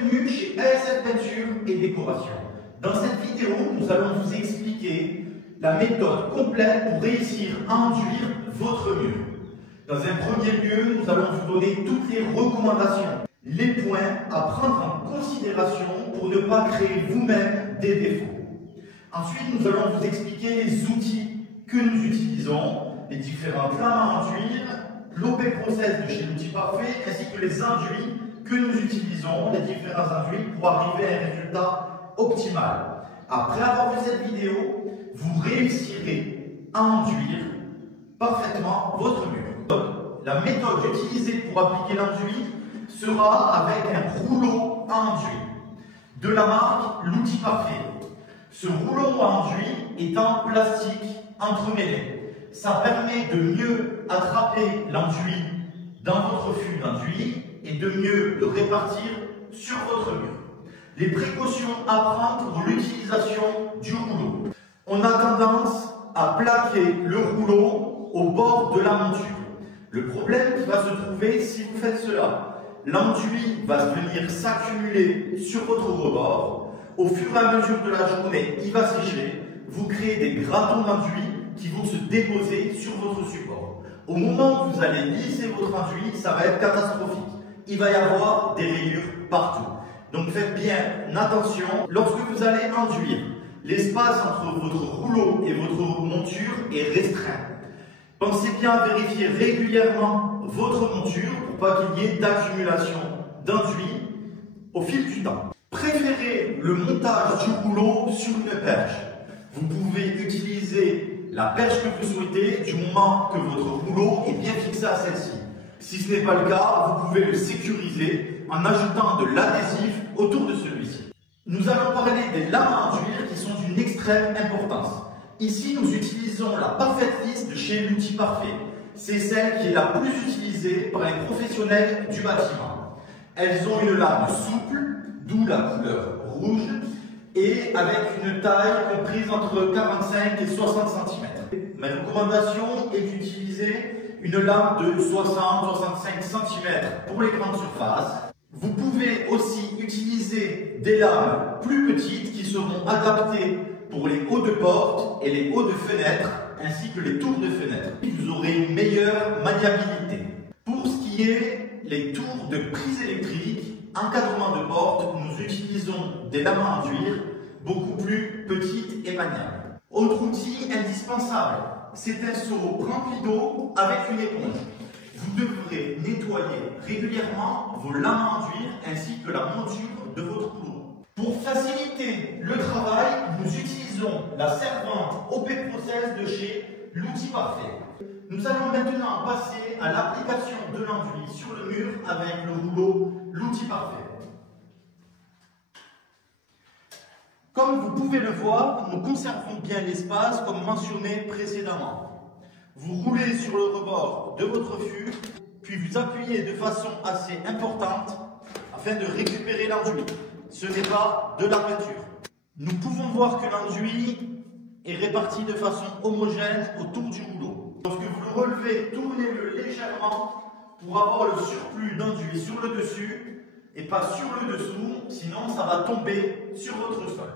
Bienvenue chez ASL Peinture et Décoration. Dans cette vidéo, nous allons vous expliquer la méthode complète pour réussir à enduire votre mur. Dans un premier lieu, nous allons vous donner toutes les recommandations, les points à prendre en considération pour ne pas créer vous-même des défauts. Ensuite, nous allons vous expliquer les outils que nous utilisons, les différentes lames à enduire, l'OP process de chez l'outil parfait, ainsi que les enduits que nous utilisons, les différents enduits, pour arriver à un résultat optimal. Après avoir vu cette vidéo, vous réussirez à enduire parfaitement votre mur. La méthode utilisée pour appliquer l'enduit sera avec un rouleau à enduit de la marque l'outil parfait. Ce rouleau à enduit est en plastique entremêlé. Ça permet de mieux attraper l'enduit dans votre fût d'enduit et de mieux le répartir sur votre mur. Les précautions à prendre pour l'utilisation du rouleau. On a tendance à plaquer le rouleau au bord de la monture. Le problème qui va se trouver si vous faites cela, l'enduit va venir s'accumuler sur votre rebord. Au fur et à mesure de la journée, il va sécher. Vous créez des gratons d'enduit qui vont se déposer sur votre support. Au moment où vous allez lisser votre enduit, ça va être catastrophique. Il va y avoir des rayures partout. Donc faites bien attention lorsque vous allez enduire. L'espace entre votre rouleau et votre monture est restreint. Pensez bien à vérifier régulièrement votre monture pour pas qu'il y ait d'accumulation d'enduit au fil du temps. Préférez le montage du rouleau sur une perche. Vous pouvez utiliser la perche que vous souhaitez du moment que votre rouleau est bien fixé à celle-ci. Si ce n'est pas le cas, vous pouvez le sécuriser en ajoutant de l'adhésif autour de celui-ci. Nous allons parler des lames à enduire qui sont d'une extrême importance. Ici, nous utilisons la Parfaite Lisse de chez l'outil parfait. C'est celle qui est la plus utilisée par les professionnels du bâtiment. Elles ont une lame souple, d'où la couleur rouge, et avec une taille comprise entre 45 et 60 cm. Ma recommandation est d'utiliser une lame de 60-65 cm pour les grandes surfaces. Vous pouvez aussi utiliser des lames plus petites qui seront adaptées pour les hauts de porte et les hauts de fenêtre, ainsi que les tours de fenêtre. Vous aurez une meilleure maniabilité. Pour ce qui est les tours de prise électrique, encadrement de porte, nous utilisons des lames à enduire beaucoup plus petites et maniables. Autre outil indispensable, c'est un seau rempli d'eau avec une éponge. Vous devrez nettoyer régulièrement vos lames à enduire ainsi que la monture de votre rouleau. Pour faciliter le travail, nous utilisons la servante OP Process de chez l'outil parfait. Nous allons maintenant passer à l'application de l'enduit sur le mur avec le rouleau l'outil parfait. Comme vous pouvez le voir, nous conservons bien l'espace comme mentionné précédemment. Vous roulez sur le rebord de votre fût, puis vous appuyez de façon assez importante afin de récupérer l'enduit. Ce n'est pas de la peinture. Nous pouvons voir que l'enduit est réparti de façon homogène autour du rouleau. Lorsque vous le relevez, tournez-le légèrement pour avoir le surplus d'enduit sur le dessus et pas sur le dessous, sinon ça va tomber sur votre sol.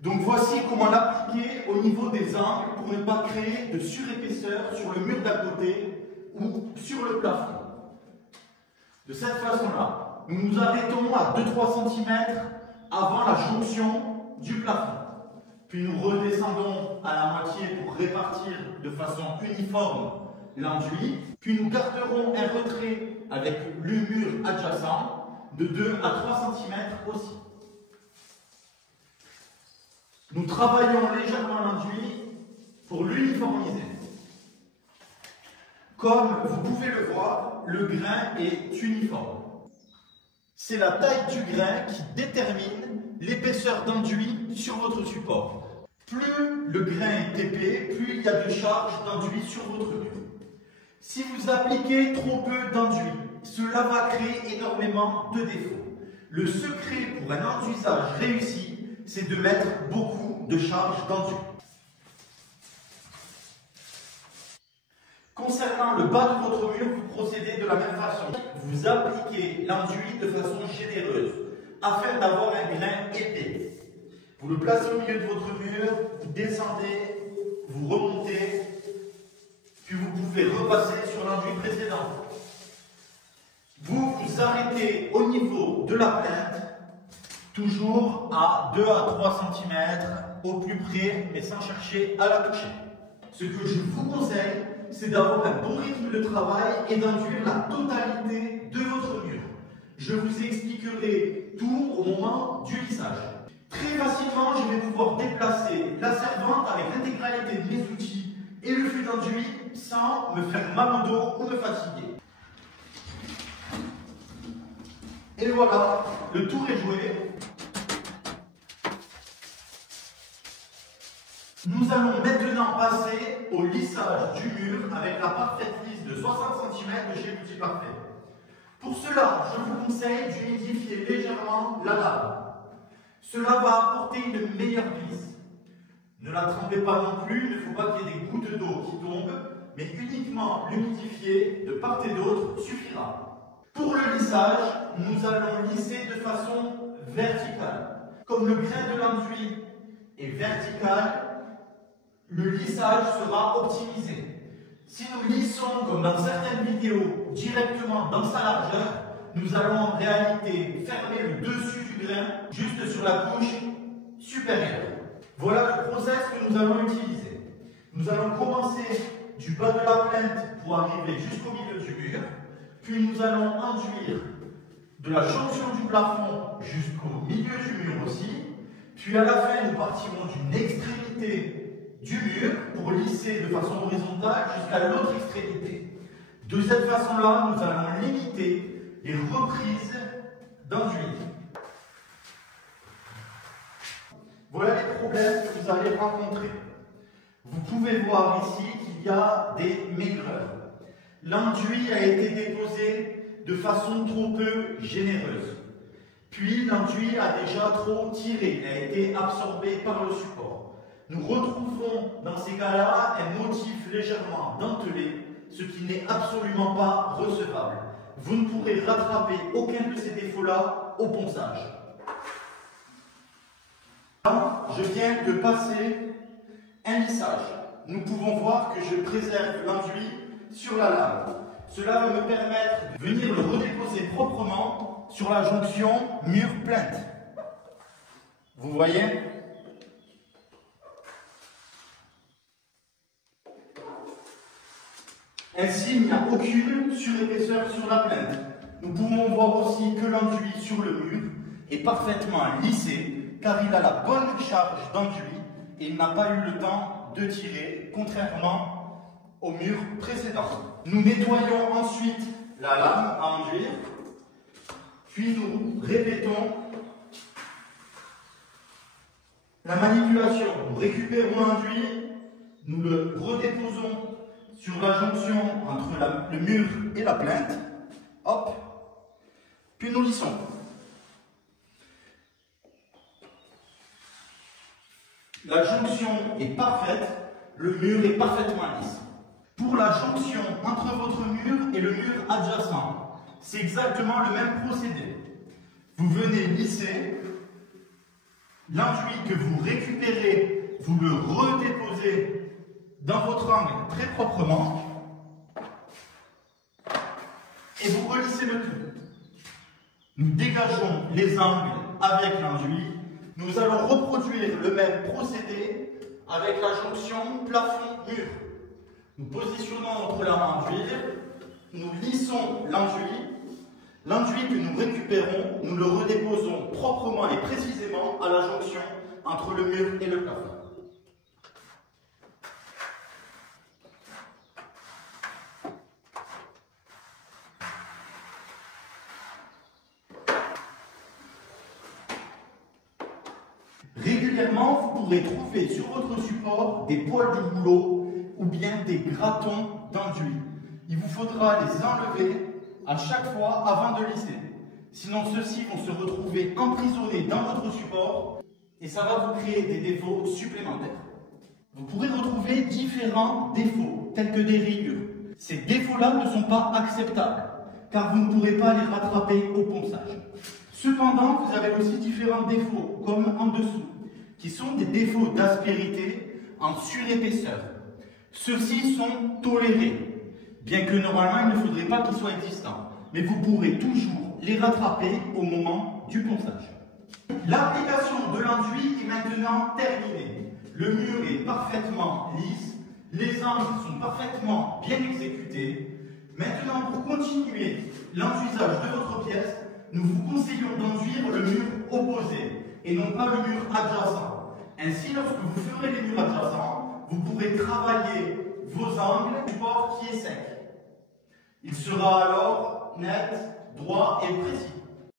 Donc voici comment l'appliquer au niveau des angles pour ne pas créer de surépaisseur sur le mur d'à côté ou sur le plafond. De cette façon-là, nous nous arrêtons à 2-3 cm avant la jonction du plafond. Puis nous redescendons à la moitié pour répartir de façon uniforme l'enduit. Puis nous garderons un retrait avec le mur adjacent de 2 à 3 cm aussi. Nous travaillons légèrement l'enduit pour l'uniformiser. Comme vous pouvez le voir, le grain est uniforme. C'est la taille du grain qui détermine l'épaisseur d'enduit sur votre support. Plus le grain est épais, plus il y a de charge d'enduit sur votre mur. Si vous appliquez trop peu d'enduit, cela va créer énormément de défauts. Le secret pour un enduisage réussi, c'est de mettre beaucoup de charge d'enduit. Concernant le bas de votre mur, vous procédez de la même façon. Vous appliquez l'enduit de façon généreuse. afin d'avoir un grain épais. Vous le placez au milieu de votre mur, vous descendez, vous remontez, puis vous pouvez repasser sur l'enduit précédent. Vous vous arrêtez au niveau de la plainte, toujours à 2 à 3 cm au plus près, mais sans chercher à la toucher. Ce que je vous conseille, c'est d'avoir un bon rythme de travail et d'enduire la totalité de votre mur. Je vous expliquerai tout au moment du lissage. Très facilement, je vais pouvoir déplacer la servante avec l'intégralité de mes outils et le flux d'enduit sans me faire mal au dos ou me fatiguer. Et voilà, le tour est joué. Nous allons maintenant passer au lissage du mur avec la parfaite lisse de 60 cm de chez L'Outil Parfait. Pour cela, je vous conseille d'humidifier légèrement la lave. Cela va apporter une meilleure glisse. Ne la trempez pas non plus, il ne faut pas qu'il y ait des gouttes d'eau qui tombent, mais uniquement l'humidifier de part et d'autre suffira. Pour le lissage, nous allons lisser de façon verticale. Comme le grain de l'enduit est vertical, le lissage sera optimisé. Si nous lissons, comme dans certaines vidéos, directement dans sa largeur, nous allons en réalité fermer le dessus du grain juste sur la couche supérieure. Voilà le process que nous allons utiliser. Nous allons commencer du bas de la plainte pour arriver jusqu'au milieu du mur, puis nous allons enduire de la jonction du plafond jusqu'au milieu du mur aussi, puis à la fin nous partirons d'une extrémité du mur pour lisser de façon horizontale jusqu'à l'autre extrémité. De cette façon-là, nous allons limiter les reprises d'enduit. Voilà les problèmes que vous allez rencontrer. Vous pouvez voir ici qu'il y a des maigreurs. L'enduit a été déposé de façon trop peu généreuse. Puis l'enduit a déjà trop tiré, a été absorbé par le support. Nous retrouvons dans ces cas-là un motif légèrement dentelé, ce qui n'est absolument pas recevable. Vous ne pourrez rattraper aucun de ces défauts-là au ponçage. Je viens de passer un lissage. Nous pouvons voir que je préserve l'enduit sur la lame. Cela va me permettre de venir le redéposer proprement sur la jonction mur-plainte. Vous voyez ? Ainsi, il n'y a aucune surépaisseur sur la plainte. Nous pouvons voir aussi que l'enduit sur le mur est parfaitement lissé car il a la bonne charge d'enduit et il n'a pas eu le temps de tirer, contrairement au mur précédent. Nous nettoyons ensuite la lame à enduire, puis nous répétons la manipulation. Nous récupérons l'enduit, nous le redéposons sur la jonction entre le mur et la plainte, hop, puis nous lissons. La jonction est parfaite, le mur est parfaitement lisse. Pour la jonction entre votre mur et le mur adjacent, c'est exactement le même procédé. Vous venez lisser l'enduit que vous récupérez, vous le redéposez dans votre angle très proprement et vous relissez le tout. Nous dégageons les angles avec l'enduit. Nous allons reproduire le même procédé avec la jonction plafond-mur. Nous positionnons notre lame à enduire, nous lissons l'enduit. L'enduit que nous récupérons, nous le redéposons proprement et précisément à la jonction entre le mur et le plafond. Régulièrement, vous pourrez trouver sur votre support des poils de rouleau ou bien des gratons d'enduit. Il vous faudra les enlever à chaque fois avant de lisser. Sinon, ceux-ci vont se retrouver emprisonnés dans votre support et ça va vous créer des défauts supplémentaires. Vous pourrez retrouver différents défauts, tels que des rayures. Ces défauts-là ne sont pas acceptables, car vous ne pourrez pas les rattraper au ponçage. Cependant, vous avez aussi différents défauts, comme en dessous, qui sont des défauts d'aspérité en surépaisseur. Ceux-ci sont tolérés, bien que normalement il ne faudrait pas qu'ils soient existants, mais vous pourrez toujours les rattraper au moment du ponçage. L'application de l'enduit est maintenant terminée. Le mur est parfaitement lisse, les angles sont parfaitement bien exécutés. Maintenant, pour continuer l'enduisage de votre pièce, nous vous conseillons d'enduire le mur opposé et non pas le mur adjacent. Ainsi, lorsque vous ferez les murs adjacents, vous pourrez travailler vos angles du support qui est sec. Il sera alors net, droit et précis.